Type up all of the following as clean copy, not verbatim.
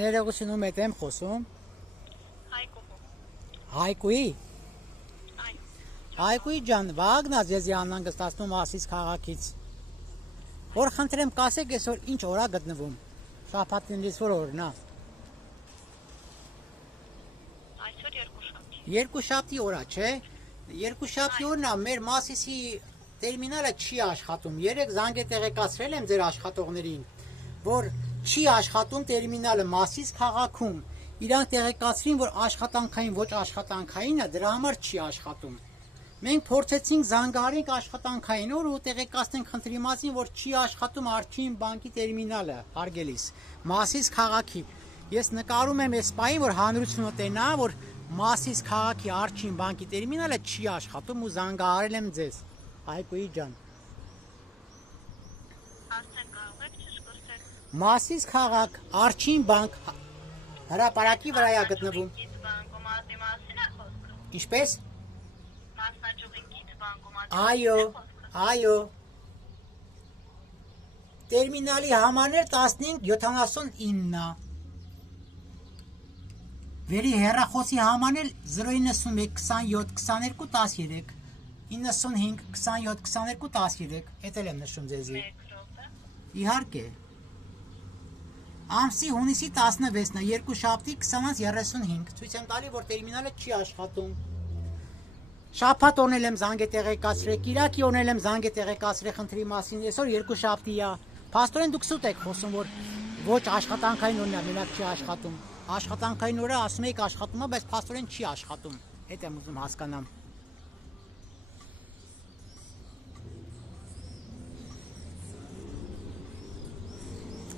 Ներողություն ում հետ եմ խոսում։ Հայկուի։ Հայկուի ջան, վաղն ձեզ անհանգստացնում Մասիս քաղաքից։ Որ խնդրեմ կասեք այսօր ինչ օր է գտնվում։ Շաբաթից որ օրն է։ Այսօր երկուշաբթի։ Երկուշաբթի օր է, չէ։ Երկուշաբթի օրն է, մեր Մասիսի տերմինալը չի աշխատում։ Երեք զանգ տեղեկացրել եմ ձեր աշխատողներին, որ չի աշխատում տերմինալը Մասիս քաղաքում։ Իրանք տեղեկացրին, որ աշխատանքային ոչ աշխատանքային է, դրա համար չի աշխատում։ Մենք փորձեցինք զանգահարենք աշխատանքային օր ու տեղեկացնենք խնդրի մասին, որ չի աշխատում Արջին բանկի տերմինալը, հարգելիս, Մասիս քաղաքի։ Ես նկարում եմ այս պահին, որ հանրությունը տեսնա, որ Մասիս քաղաքի Արջին բանկի տերմինալը չի աշխատում ու զանգահարել եմ ձեզ, Հայկուի ջան։ Արդեն կարող եք ճշգրտել։ Մասիս քաղաք, Արջին բանկ հրապարակի վրա է գտնվում։ Բանկոմատի մասին է խոսքը։ Ինչպես։ Մասնաճյուղիկից բանկոմատի։ Այո։ Տերմինալի համարն 1579 է։ Վերի հեռախոսի համարն 091 27 22 13 95 27 22 13։ Էդ էլ եմ նշում ձեզի։ Իհարկե։ Ամսի հունիսի 16-ն է, երկուշաբթի 20:35։ Ցույց եմ տալի, որ տերմինալը չի աշխատում։ Շաբաթ օրն եմ զանգ տեղեկացրել, Կիրակի օրն եմ զանգ տեղեկացրել խնդրի մասին, այսօր երկուշաբթի է։ Փաստորեն դուք սուտ եք խոսում, որ ոչ աշխատանքային օրն է, մենակ չի աշխատում։ Աշխատանքային օրը ասում եք աշխատում է, բայց փաստորեն չի աշխատում։ Էդ եմ ուզում հասկանամ։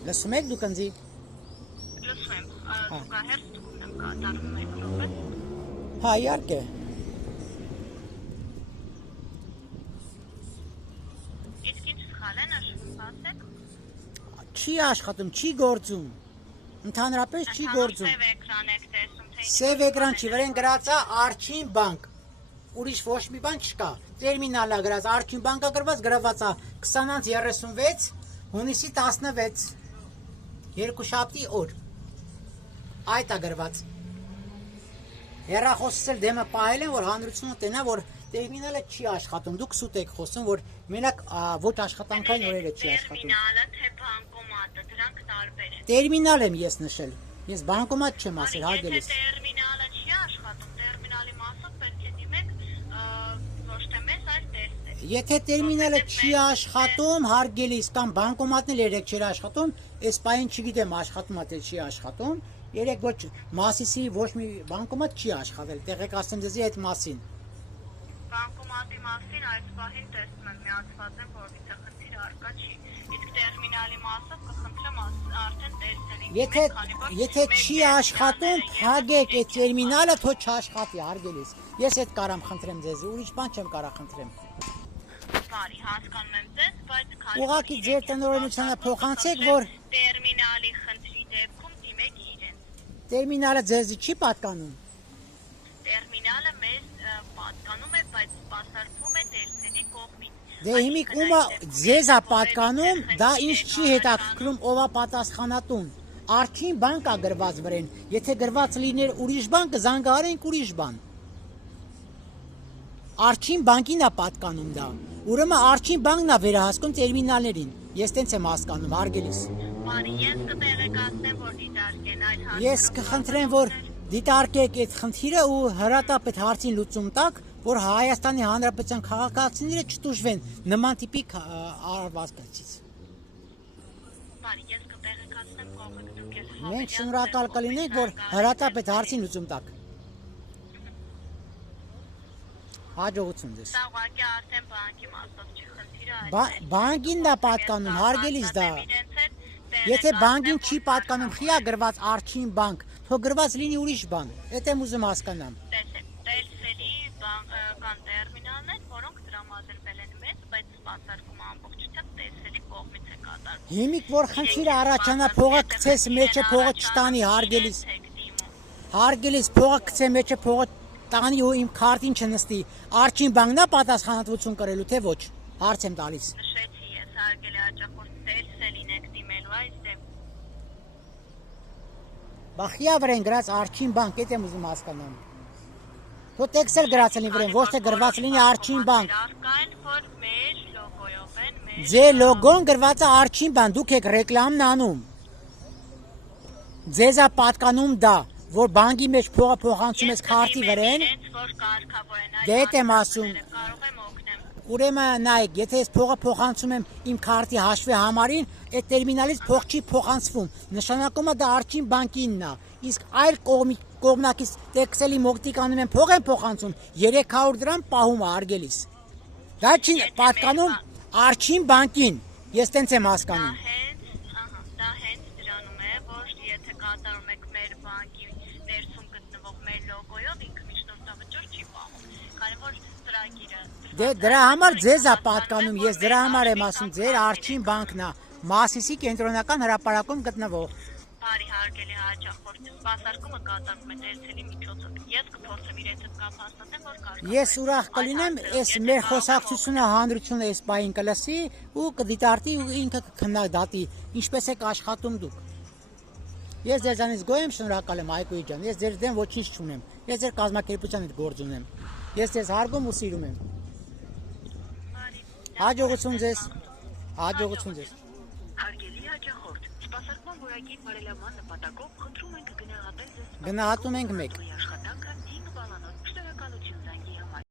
Լսում եք դուք ինձ։ Լսում եմ, զուգահեռ ստուգում եմ կատարում եք րոպե։ Հա, իհարկե։ Իսկ ինչ սխալ է նշվում, ասեք։ Չի աշխատում, չի գործում։ Ընդհանրապես չի գործում։ Սև էկրան եք տեսում, թե Սև էկրան չի, վրան գրած է Արջին բանկ։ Ուրիշ ոչ մի բան չկա։ Տերմինալը գրած Արջին բանկա գրված է 20:36 հունիսի 16 երկուշաբթի օր։ Այդ է գրված։ Հեռախոսս էլ դեմը պահել են, որ հանրությունը տեսնա, որ տերմինալը չի աշխատում։ Դուք սուտ եք խոսում, որ մենակ ոչ աշխատանքային օրերը չի աշխատում։ տերմինալը, թե բանկոմատը, դրանք տարբեր են։ Տերմինալ եմ ես նշել։ Ես բանկոմատ չեմ ասել, հարգելիս։ Եթե տերմինալը չի աշխատում, տերմինալի մասով պետք է դիմեք ոչ թե մեզ, այլ տեսնել։ Եթե տերմինալը չի աշխատում, հարգելիս, կամ բանկոմատն էլ երեք չէր աշխատում, այս պահին չգիտեմ աշխատում է թե չի աշխատում, երեք ոչ Մասիսի ոչ մի բանկոմատ չի աշխատել, տեղեկացնեմ ձեզ այդ մասին։ Բանկոմատի մասին այս պահին տեսնում եմ, միացված եմ, որովհետեւ խնդիր առկա չի։ Իսկ տերմինալի մասով կխնդրեմ արդեն տեսնել։ Եթե չի աշխատում, փակեք այդ տերմինալը, թող չաշխատի, հարգելիս։ Ես այդ կարամ խնդրեմ ձեզ, ուրիշ բան չեմ կարող խնդրեմ։ Բարի, հասկանում եմ ձեզ, բայց Ուղղակի ձեր տնօրինությանը փոխանցեք, որ տերմինալի խնդրի դեպքում դիմեք իրեն։ տերմինալը ձեզ չի պատկանում։ Տերմինալը մեզ պատկանում է, բայց սպասարկվում է Տերսելի կողմից։ Դե հիմիկ ումա ձեզ է պատկանում, դա ինձ չի հետաքրքրում ով է պատասխանատուն։ Արջին բանկ է գրված վրան, եթե գրված լիներ ուրիշ բան, կզանգահարենք ուրիշ բան։ Արջին բանկին է պատկանում դա։ Ուրեմն Արջին բանկն է վերահսկում տերմինալներին։ Ես տենց եմ հասկանում, հարգելիս։ Բարի, ես կտեղեկացնեմ, որ դիտարկեն այդ հարցը։ Ես կխնդրեմ, որ դիտարկեք այդ խնդիրը ու հրատապ այդ հարցին լուծում տակ, որ Հայաստանի Հանրապետության քաղաքացիները չտուժվեն նման տիպի արարվածքից։ Բարի, ես կտեղեկացնեմ, կողմեք դուք ես Մենք շնորհակալ կլինենք, որ հրատապ այդ հարցին լուծում տակ։ Հաջողություն ձեզ։ Դա ուղղակի արդեն բանկի մասով չի խնդիրը։ Բանկին դա պատկանում, հարգելիս դա։ Եթե բանկին չի պատկանում, խիա գրված Արջին բանկ, թող գրված լինի ուրիշ բան։ Էդ եմ ուզում հասկանամ։ Տերսելի կան տերմինալներ, որոնք տրամադրվել են մեզ, բայց սպասարկումը ամբողջությամբ Տերսելի կողմից է կատարվում։ Հիմիկ որ խնդիրը առաջանա, փողը գցես մեջը, փողը չտանի, հարգելիս։ Հարգելիս, փողը գցե մեջը, փողը տանի ու իմ քարտին չնստի։ Արջին բանկն է պատասխանատվություն կրելու, թե ոչ։ Հարց եմ տալիս։ Նշեցի ես, հարգելի հաճախորդ, Տերսելին եք դիմելու այս դեպքում։ Բախիա վրեն գրած Արչին բանկ, այդ եմ ուզում հասկանամ։ Դու տեքսել գրած լինի վրեն, ոչ թե գրված լինի Արչին բանկ։ Արկային որ մեր լոգոյով են, մեր Ձեր լոգոն գրված է Արչին բանկ, դուք եք ռեկլամն անում։ Ձեզ է պատկանում դա, որ բանկի մեջ փողը փոխանցում ես քարտի վրեն։ որ կարգավոր են Դե այդ եմ ասում։ կարող եմ օգնեմ։ Ուրեմն նայեք, եթե ես փողը փոխանցում եմ իմ քարտի հաշվի համարին, այդ տերմինալից փող չի փոխանցվում։ Նշանակում է դա Արչին բանկինն է։ Իսկ այլ կողմնակից տեքսելի մոկտիկ անում են փող են փոխանցում 300 դրամ պահում է արգելիս։ Դա չի պատկանում Արչին բանկին։ Ես տենց եմ հասկանում։ Դա հենց դրանում է, որ եթե կատարում եք մեր բանկի ներսում գտնվող մեր լոգոյով, ինքը միջնորդավճար չի պահում։ Քանի որ ծրագիրը Դե դրա համար ձեզ է պատկանում, ես դրա համար եմ ասում, ձեր Արչին բանկն է, Մասիսի կենտրոնական հրապարակում գտնվող։ բարի հարգելի հաճախորդ, սպասարկումը կատարվում է Տերցելի միջոցով։ Ես կփորձեմ իրենց հետ կապ հաստատեմ, որ կարգավորեմ։ Ես ուրախ կլինեմ, այս մեր խոսակցությունը հանրությունը այս պահին կլսի ու կդիտարտի ու ինքը կքննադատի, ինչպես եք աշխատում դուք։ Ես ձեզանից գոհ եմ, շնորհակալ եմ Այգոյի ջան, ես ձեր դեմ ոչինչ չունեմ, ես ձեր կազմակերպության հետ գործ ունեմ, ես ձեզ հարգում ու սիրում եմ։ Հաջողություն ձեզ, հաջողություն ձեզ։ Հարգելի հաճախորդ, սպասարկման որակի բարելավման նպատակով խնդրում ենք գնահատել ձեզ Գնահատում ենք մեկ։ աշխատանքը 5 բալանոց։ Շնորհակալություն զանգի